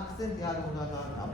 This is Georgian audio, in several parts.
აქცენტი არ უნდა გააკეთო.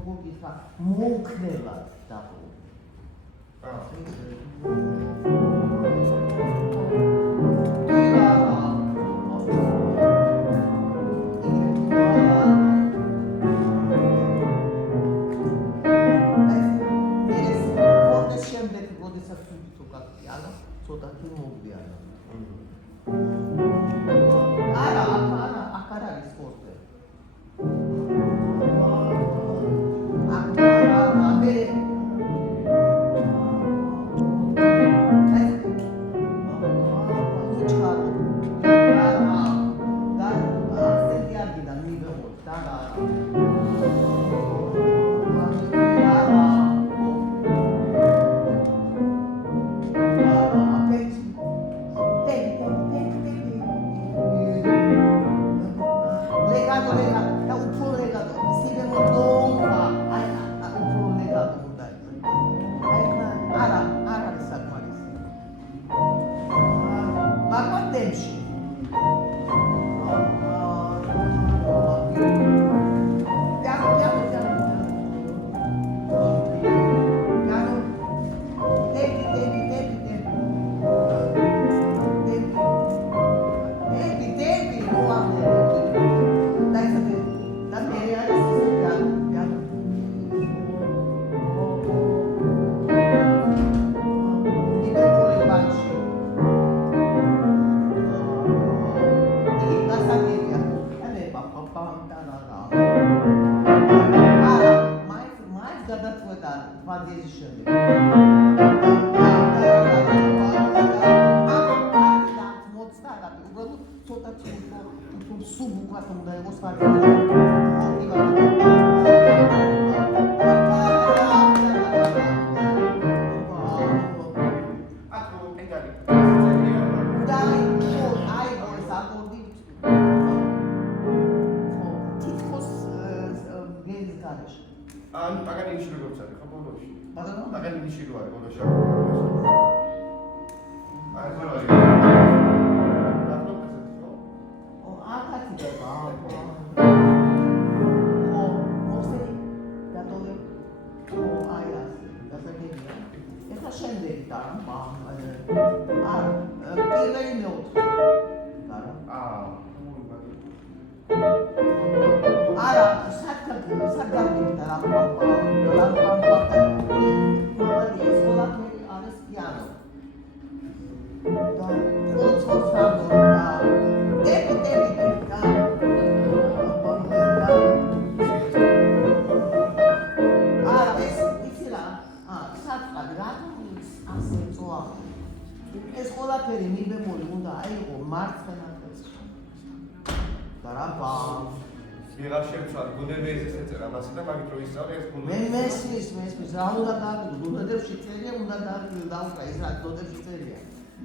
როგორ გითხრა, მოუქნელად დაბო. ცოტათი მოვიდიანო. არა, აქ არ არის სპორტი.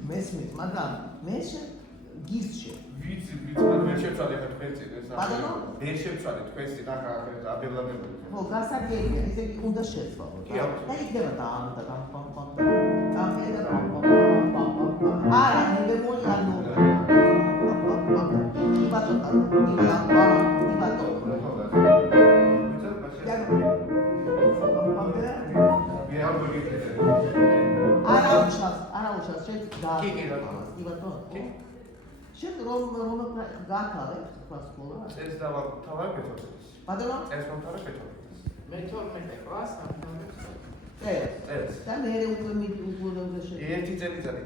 მესმის, მაგრამ მე გირჩე. ვიცი, ვერ შევცვალე ხა თქვენ წინ ეს. ბატონო, ვერ შევცვალე თქვენ წინ ახლა აბელაბები. ხო, გასაგებია, ესე იგი უნდა შეცვალო. და იქნება და პამ. არა, მე მოლი არ მოვიდა. ბატონო. შენ რომ გაქალე სხვა სკოლა? ეს დავთავარ მეთოდს. ბატონო? ეს დავთავარ მეთოდს. მე-12 კლასს დავთავარ. ეს. და მე უკვე მიდუღურდა შენ. ერთი წელიწადი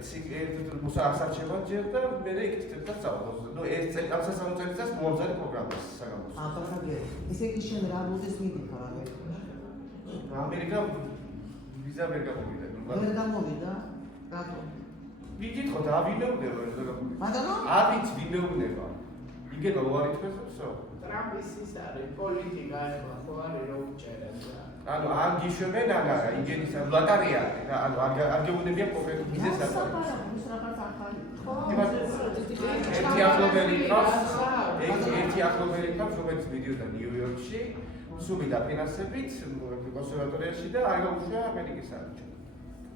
მოსასარჩევად ჯერ და მე იქით და სწავლობ. ნუ ეს წელი ამ სასამართლო წელიწადს მომძალი პროგრამას საგამოს. აბა, ესე იგი შენ რა მოდის მიდიხარ ამერიკაში? ამერიკა ვიზა ვერ გამოვიდა. ვერ გამოვიდა? რატო? ვიგითხოთ, ავინეუნება ეს ზოგადად. ბატონო? ავიც ვინეუნება. იგენა რო არის თქვენსო? ტრამპის ის არის პოლიტიკა ახლა ხო არის რომ უჭერენ და. ანუ არ გიშვებენ არა, იგენის ლატარია და ანუ არ გეუბნებიან კონკრეტულ ბიზნესს ახლა. ხო. ერთი ახლობელი ყავს, რომელიც მიდიოდა ნიუ-იორკში, სუმი დაფინანსებით კონსერვატორიაში და არ გაუშვა ამერიკის საელჩო.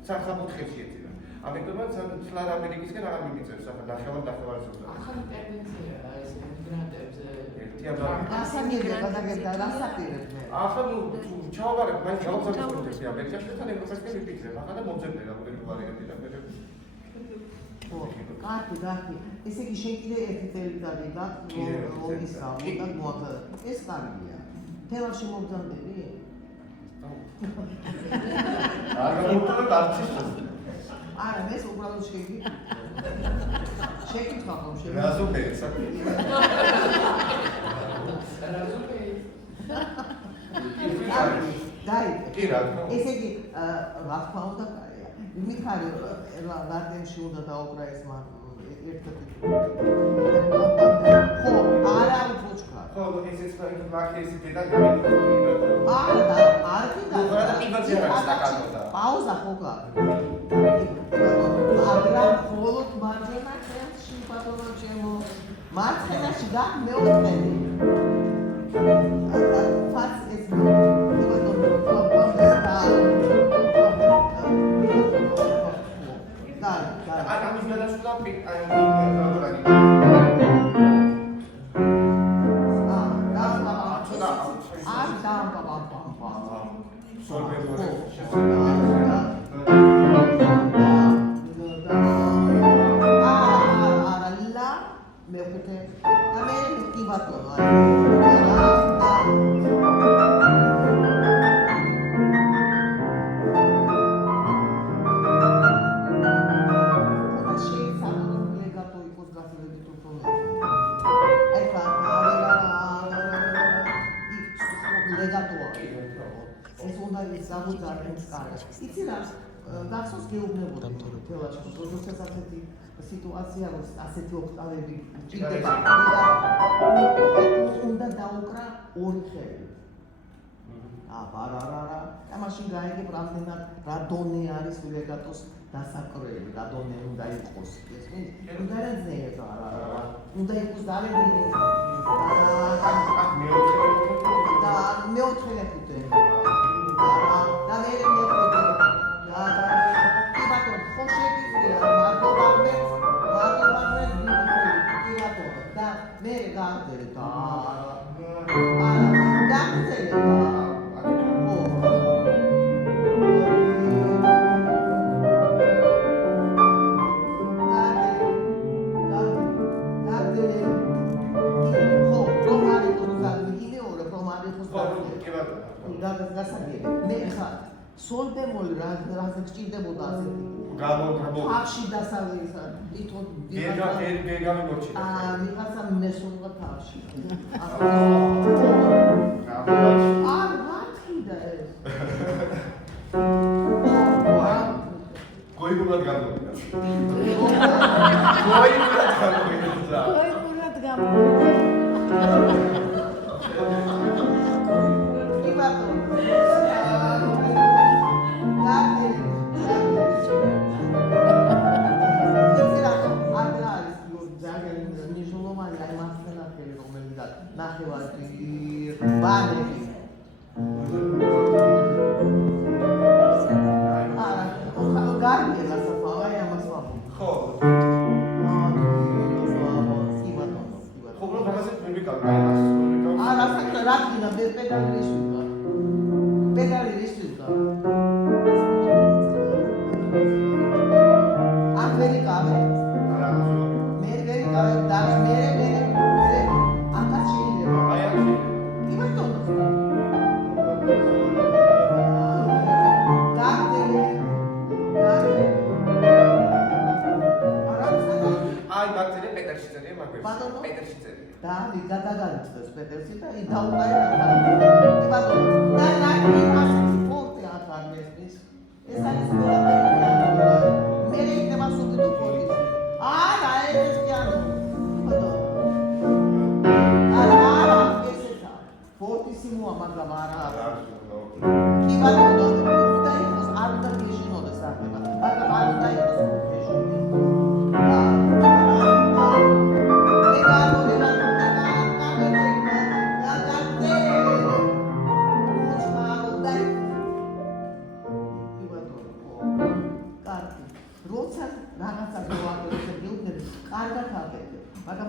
საფეხბურთში ეწევა. ამიტომაც ცლარ ამერიკისკენ აღარ მიგიწევს ახლა ნახევარ ზუსტად. ახალი ტენდენციაა ეს მიგრანტებზე. ასამიერა გადაგებდა რასაპირებ მე. ახლა თუ ჩავაბარებ მაინც გავაგზავნებ ამერიკაში და თან ევროპასკენ ვიფიქრებ. ახლა და მომძებნე რა ვარიანტი და მე კარგი. ესე იგი შენ კიდე ერთი წელი დაგიგა ისა და მოაქვს. ეს კარგია. თელავში მომძამდები? არ გამოვტანოთ არცის. არა, ეს უბრალოდ შეკითხა ხომ შენ. რაზუმეც. კი რა თქმა უნდა. ესე იგი რა თქმა უნდა მიხარი ლარდენში უნდა დაუბრა ეს მან ერთ-ერთი. ხო, არა უცხო. ხო, ესეც მაგ ეს დედა გამიგო. არ კიდე. უბრალოდ იმაზე რა სტაკანოდა. პაუზა ხო გაქვს. აგრამ ხოლოდ მარჯვენა ხელში ბატონო ჩემო. მარცხენაში და მეოთხელი. ფაც ეს ამის გადასვლა იცი რა გახსოვს გეუბნებოდი თელაში როდესაც ასეთი სიტუაცია აქვს ასეთი ოქტავები ჭირდება უნდა დაუკრა ორი ხელი აბარარარა და მაშინ გაიგებ რამდენად რა დონე არის ლეგატოს დასაკრელი რა დონე უნდა იყოს ესმის უნდა რაძეება უნდა იყოს დალებინი და მეოთხე ხუთე და მე სოლდემოლი რაზე გჭირდებოდა ასეთი გამო თავში დასავლისა ვითომ ვერ გამიმორჩილა მიღაცა მესონღა თავში მათიდა ეს გოიგულად გამოვიდა გოიგულად გამოვიდა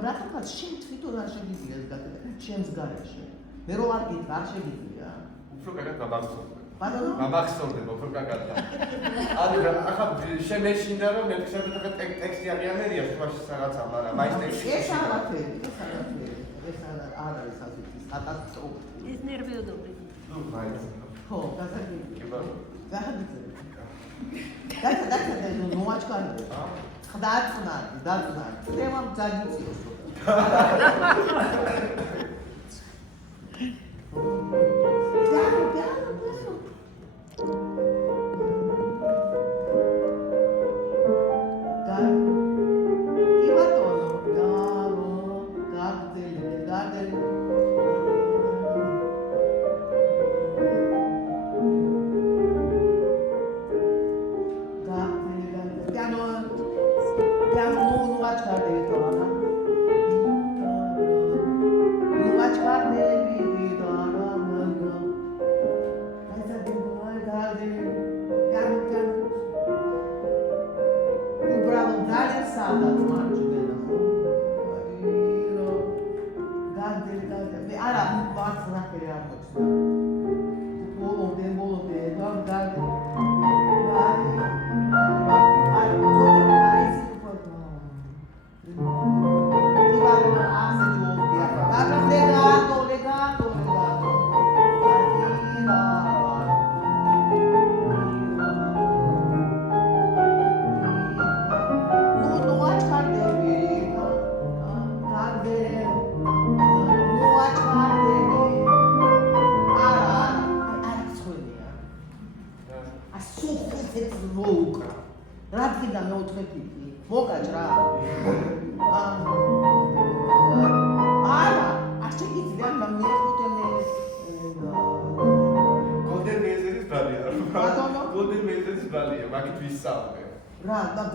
რატომაც შენ თვითონ არ შეგიძლია ეს გაკეთება ჩემს გარეშე. მე რო არ შეგიძლია. უფრო კარგად გამახსოვდა. ბატონო? გამახსოვდება უფრო კარგად. ანუ ახლა შემეშინდა რომ მე ხსენებ ახლა ტექსტი აღიარებია შუაში რაღაცა, მაგრამ მაინც ტექსტი. ეს არაფერი. ეს არ არის ასე კატასტროფა. ეს ნერვიულობები. ნუ მაინც. ხო, გასაგებია. კი ბატონო. გასაგებია. და ნუ აჩქარდა. დაწყნარ. თემამ ძაძიციოს.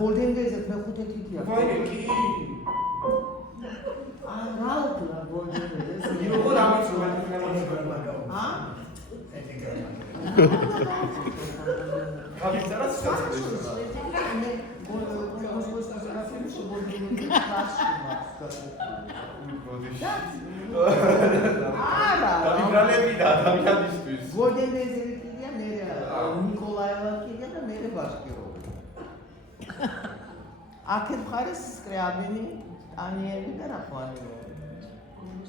Golden days at Mekute Titia. Why ki? Golden days. You go down to Huh? Golden days აქეთ მხარეს სკრიაბინი, ანიელი და რახვანი.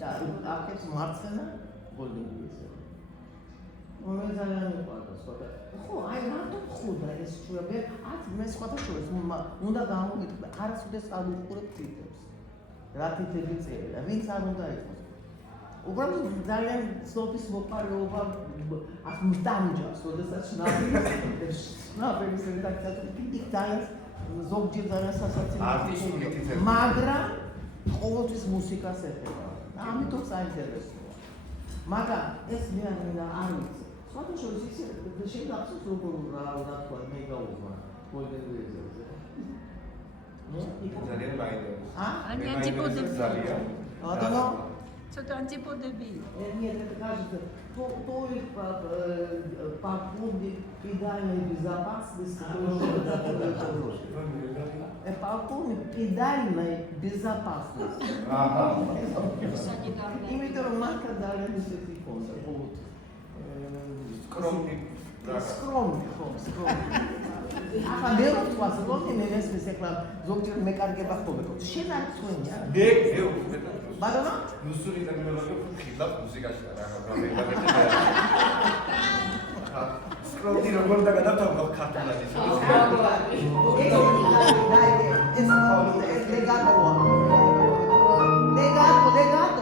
და აქეთ მარცხენა გოლდენგიზი. მე ძალიან მიყვარდა სხვა. ხო, აი რატო ხუდა ეს ჩვენი? მე სხვათა შორის უნდა გამოვიტყვე, არასოდეს არ უყურებ თითებს. რა თითები წერია, ვინც არ უნდა იყოს. უბრალოდ ძალიან სოფის მოპარეობა აქ მტანჯას, როდესაც შნაბელის რედაქცია იქ ძალიან ზოგჯერ ძალიან სასაცილოა, მაგრამ ყოველთვის მუსიკას ეხება. ამიტომ საინტერესოა. მაგრამ ეს მე არ ვიცი. სხვათა შორის ისე შეგახსოვს როგორ რა თქვა მე გაუღმა Golden Days-ზე. ძალიან მაინტერესებს. Ani antipodები. Адано ცოტა antipodები. Нет, это кажется, то их полковник педальной безопасности, полковник педальной безопасности. Именно марка дали секунду. Скромный. Скромный. ახლა მე ვთქვა ზოგადად მე მესმის ეხლა ზოგჯერ მე კარგი ბახტობე. შენ არ წვენია? მე ბატონო? რუსული ტერმინოლოგია ხილავს მუსიკაში და რა სკროლი როგორ დაგადავ ქართულად ის. ეს ლეგატოა. ლეგატო.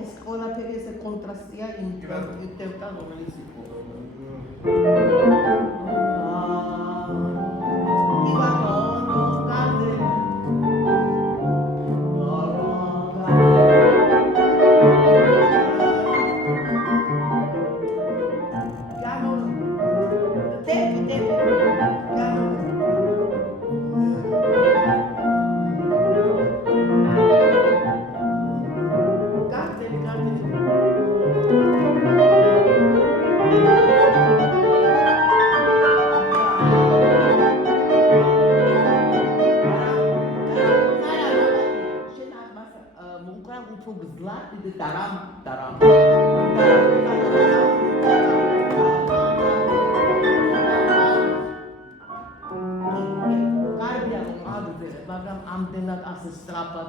ეს ყველაფერი ესე კონტრასტია იმ ტემპთან, რომელიც იყო. ამდენად ასე სწრაფად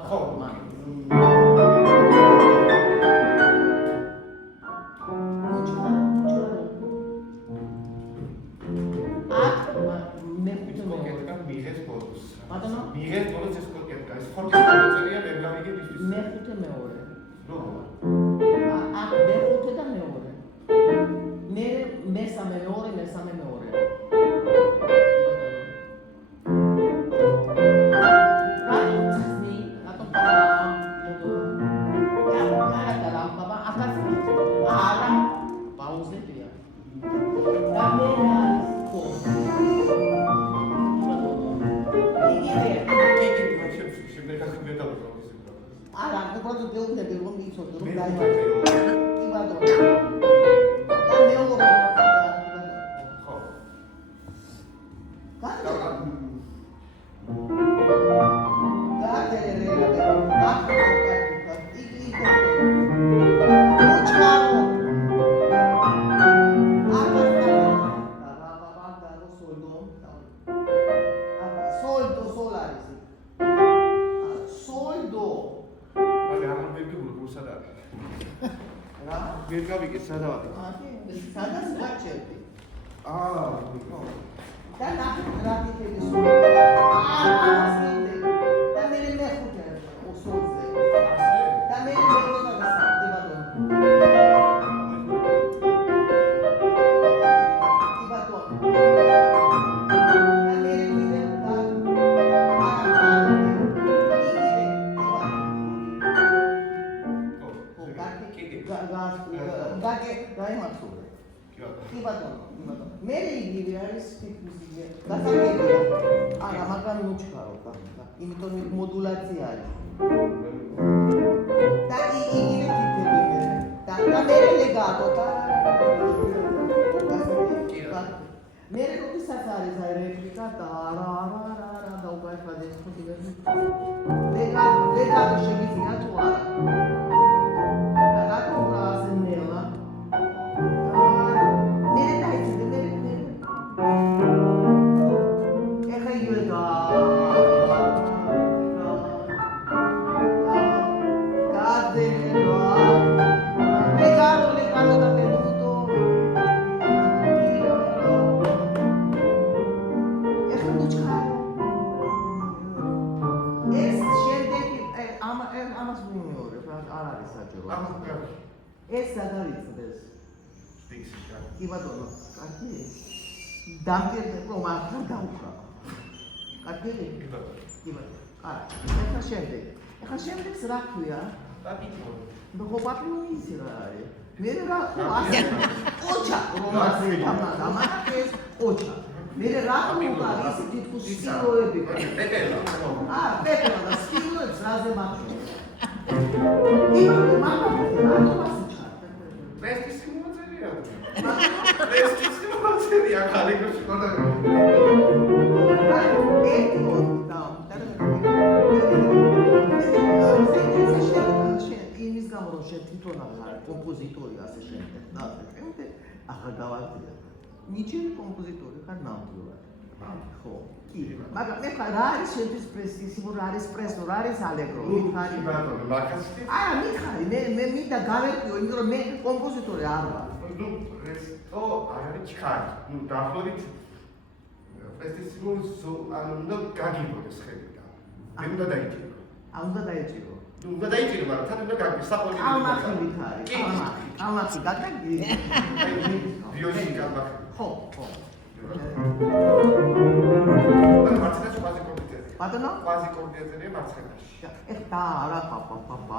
ნიჩელი კომპოზიტორი ხარ ნამდვილად. ხო. კი. მაგრამ მე ხარ რა არის შენთვის პრესისიმო, რა არის პრესო, რა არის ალეგრო? მითხარი. არა, მითხარი, მე მინდა გავერკვიო, იმიტომ რომ მე კომპოზიტორი არ ვარ. ნუ პრესო არ არის ჩქარი. ნუ დაახლოებით პრესისიმო ანუ უნდა გაგიბოდეს ხედი და. მე უნდა დაიჭირო. უნდა დაიჭირო. და დაიჭირო, მაგრამ თან უნდა გაგვი საყოველთაო. კალმახით არის. კალმახი გადაგი. ბიოში კალმახი. ხო. მარცხენაში ყვაზი კომპიუტერი. ბატონო? ყვაზი კომპიუტერია მარცხენაში. ეხა არა პაპა.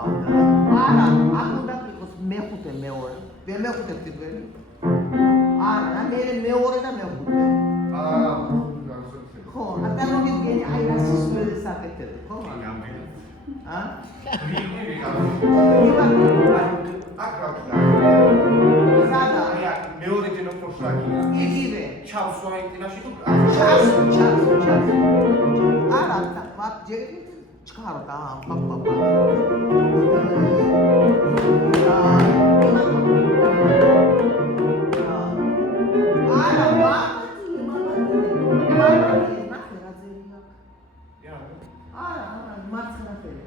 არა, აქ უნდა იყოს მეხუთე მეორე. მეხუთე პირველი. არა, მეორე და მეხუთე. ხო, წარმოგიდგენი, აი რა სისულელე საკეთებ, ხო? სადა? მეორე ჯენოფორშაკია. იგივე. ჩავს ვაიტინაში თუ ჩავს. არა, მათ ჯერი ჩქარდა, პაპა. არა, მარცხენაფერი.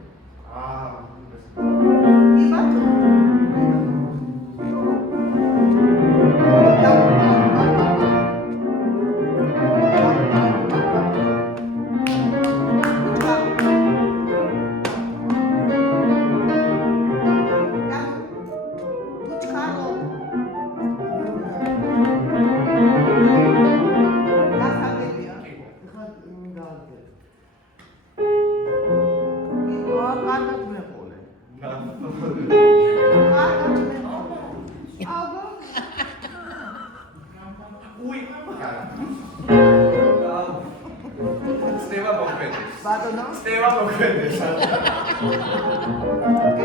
Steva მოქმედეს.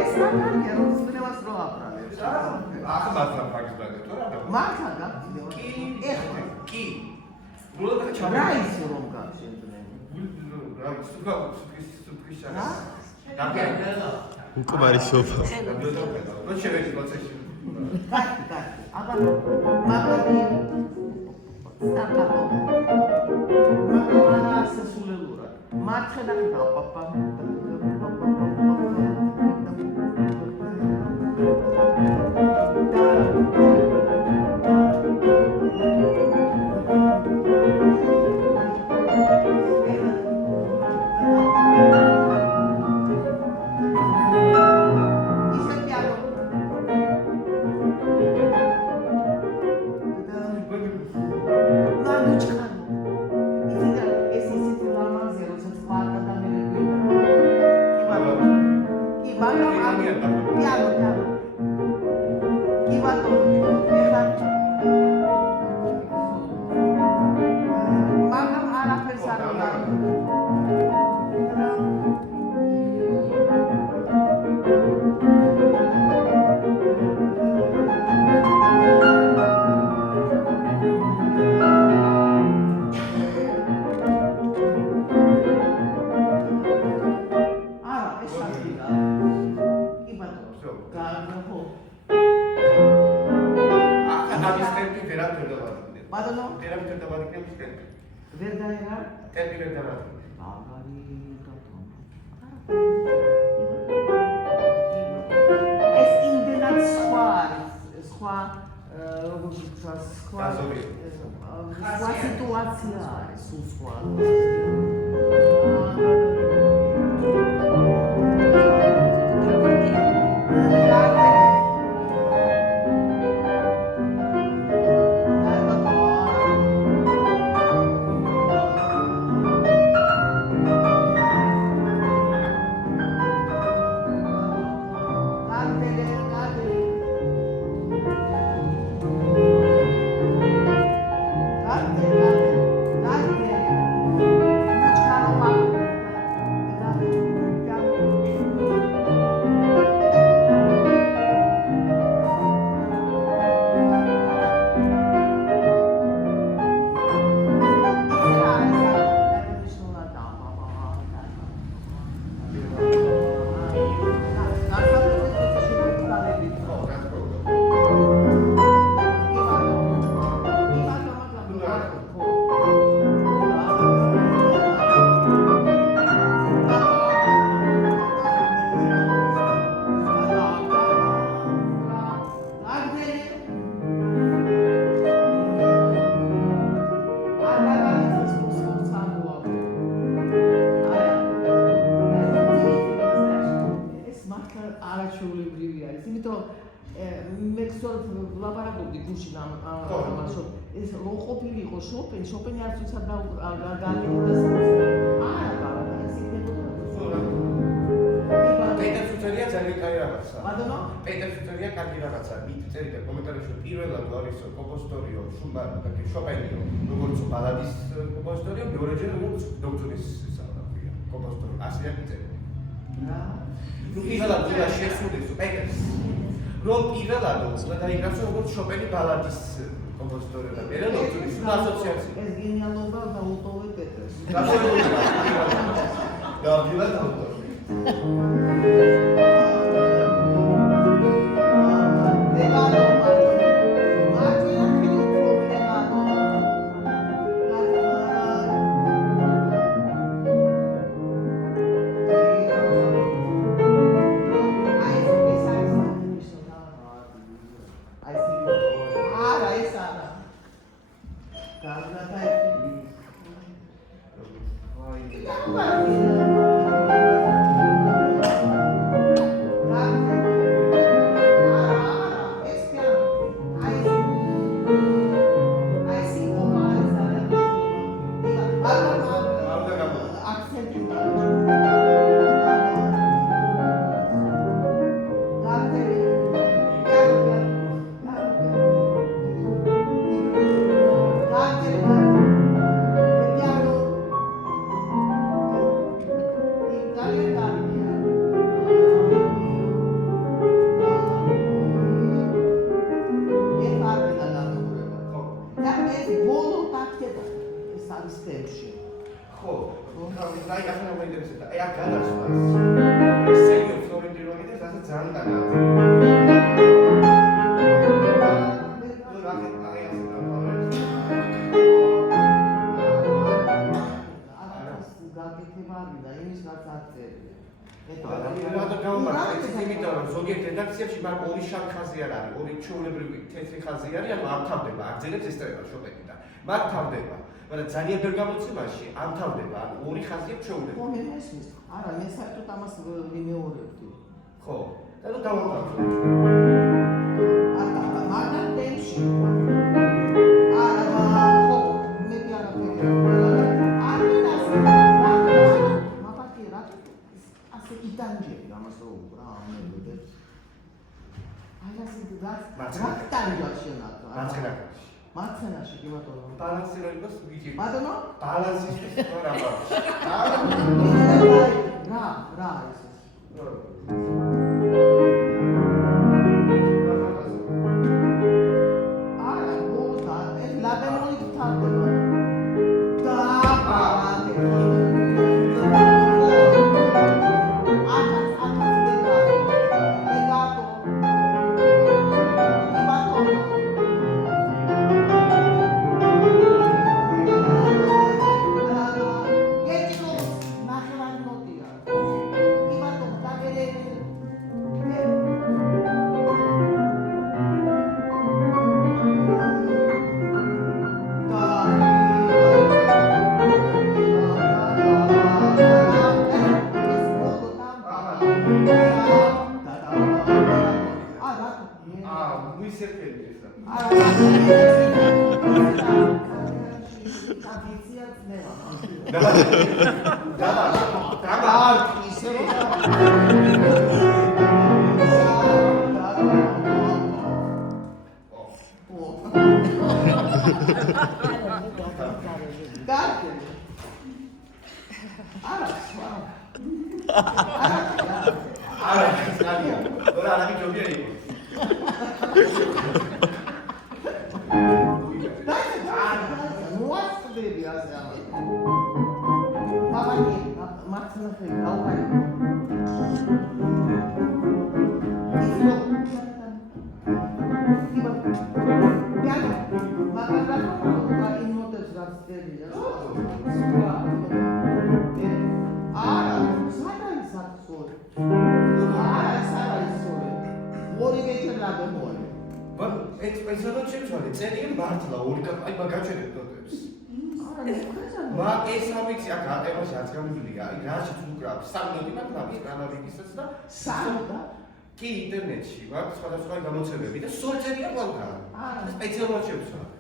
ეს რაკია რომ სპილებას რო აფრალებს. ახლა მართლა ფაქტს დაგეთო რა და. მართლა გაგწიო. ეხლა. კი. ბოლოდ ჩავიდა. რა ის რომ გაგწიო? რა სუფის შეგა. უკმარისობა. რო შევედი პროცესში. კაკი. აბა მაგარი სტარტაპო. მაგარი სასულელურა. მარცხენა ხდა პაპა. მე ხსოვთ ვლაპარაკობდი გუშინ ამასო ეს რო ყოფილი იყო შოპენი არც უცად გააკეთა არა ეს იქნებოდა პეტერ სუცერია ძალიან კაი რაღაცა. ბატონო? პეტერ სუცერია კარგი რაღაცა. მით წერით კომენტარებში პირველად არის კომპოზიტორიო, შოპენიო, როგორც ბალადის კომპოზიტორიო, მეორეჯერ როგორც დოქტორის საუბრია. კომპოზიტორი ასე აკეთებს. ნუ პირველად უნდა შესრულდეს პეტერს. რომ პირველად უნდა დაიგრაფოს როგორც შოპენი ბალადის კომპოზიტორი და მერე დოქტორის ასოციაცია. ეს გენიალობა დაუტოვე პეტერს. გავდილად ავტორი. ზოგიერთ რედაქციაში მაგ ორი შავხაზი არ არის, ორი ჩვეულებრივი თეთრი ხაზი არის, ანუ არ თავდება, აგზელებს ესწრება შოპენი და მაგ თავდება. მაგრამ ძალიან ბევრ გამოცემაში არ თავდება, ანუ ორი ხაზია ჩვეულებრივი. ხო, მე მესმის. არა, მე საერთოდ ამას ვიმეორებდი. ხო, და ნუ დავამატებ. არა, მაგრამ ტემში. არა, ხო, მე არა მარცხენაში კი ბატონო. ბალანსი რო იყოს ვიჭი. ბატონო? ბალანსი ის რა ბალანსი. რა ეს. არა, მოდა, ეს ლაბელონი თავდება. და კი ინტერნეტში ვარ სხვადასხვა გამოცემები და სორცები ყველგან. სპეციალურად შევცვალე.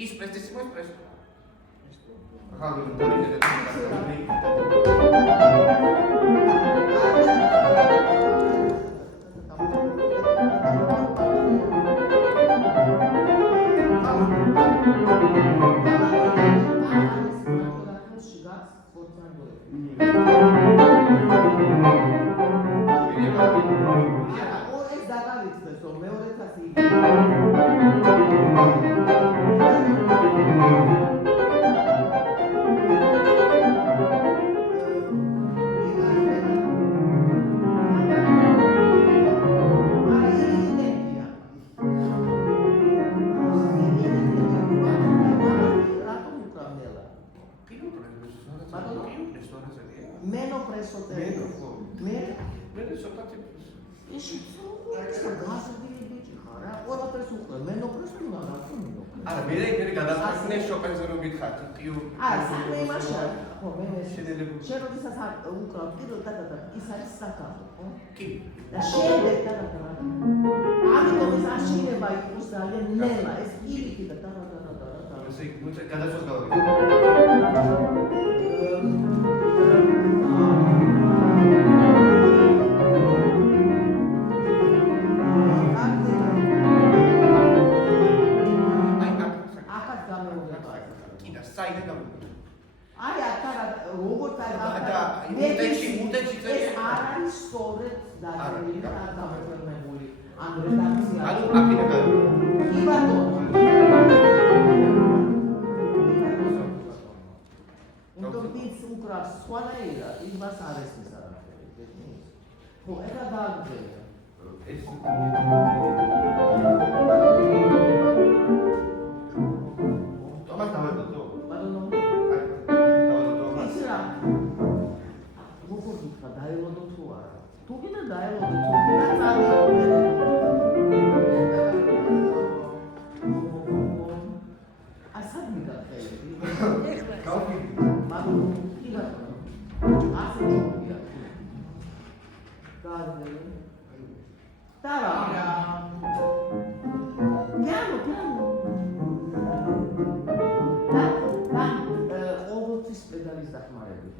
ის პრესტიჟი პრესტიჟი. ახლა ეხლა გავფიქრე. მაგრამ კი ბატონო. ასე ჯობია. გააძე. Tara. Piano. ყოველთვის პედალის დახმარებით.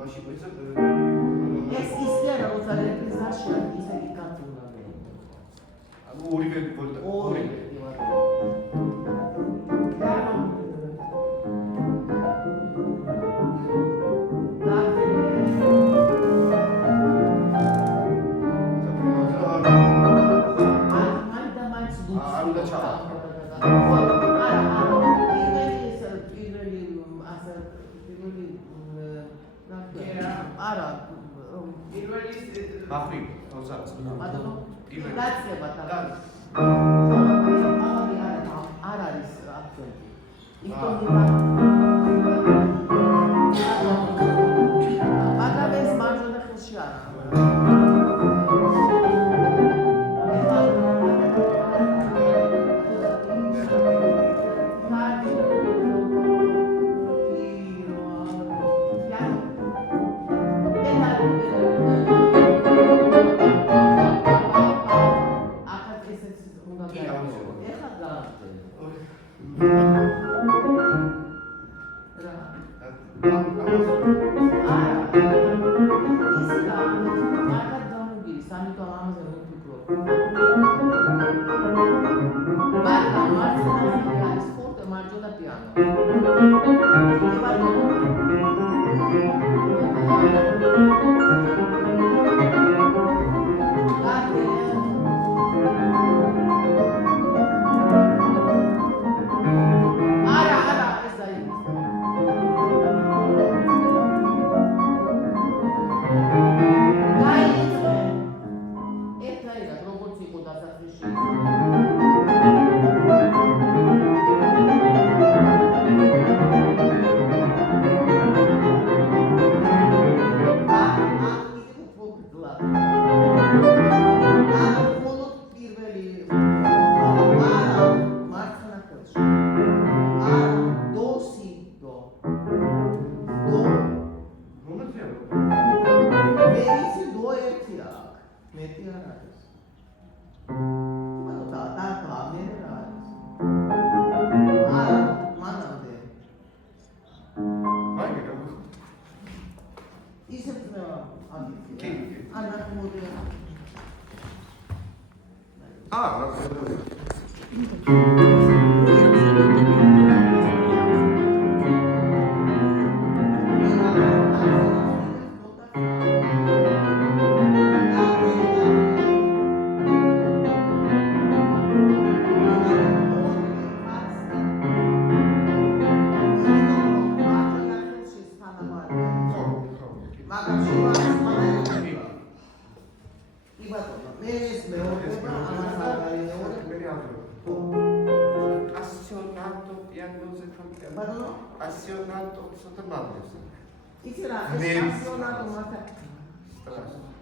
მაშინ ვეცებ ეს ისე როცა რეპრეზენტაცია ისე იკატუნა მე. ანუ ორივე ვოლტა. ორივე.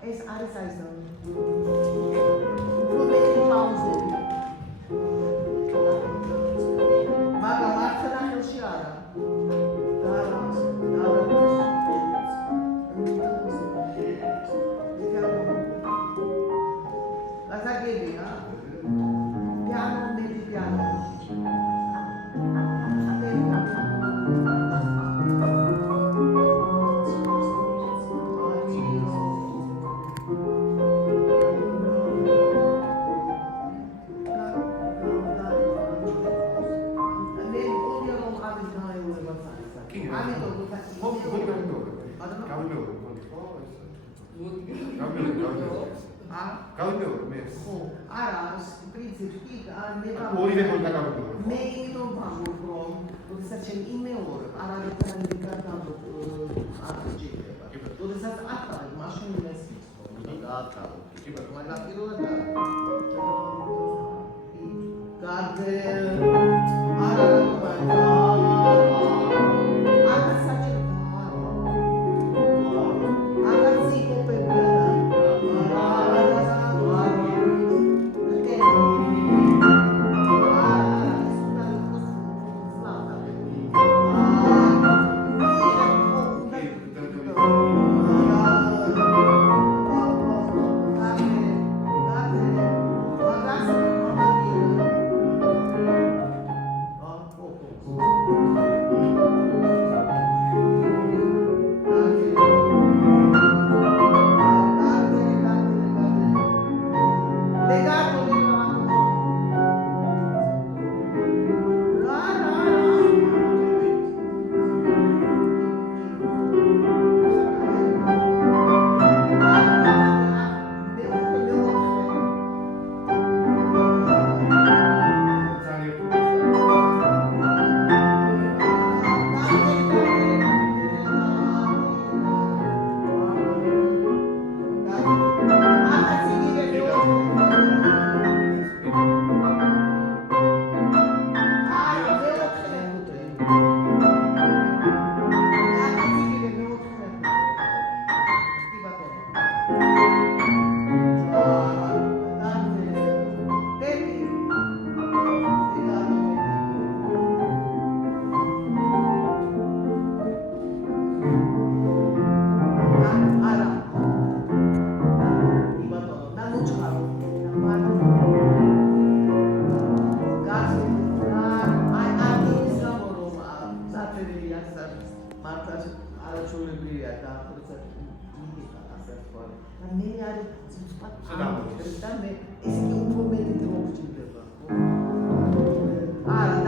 ეს არის აი ეს პრობლემი პაუზები მაგრამ მარცხენა ხელში არა გასაგებია piano მე არის ცოტა და მე ეს კი უფრო მეტი დრო გჭირდება. არა,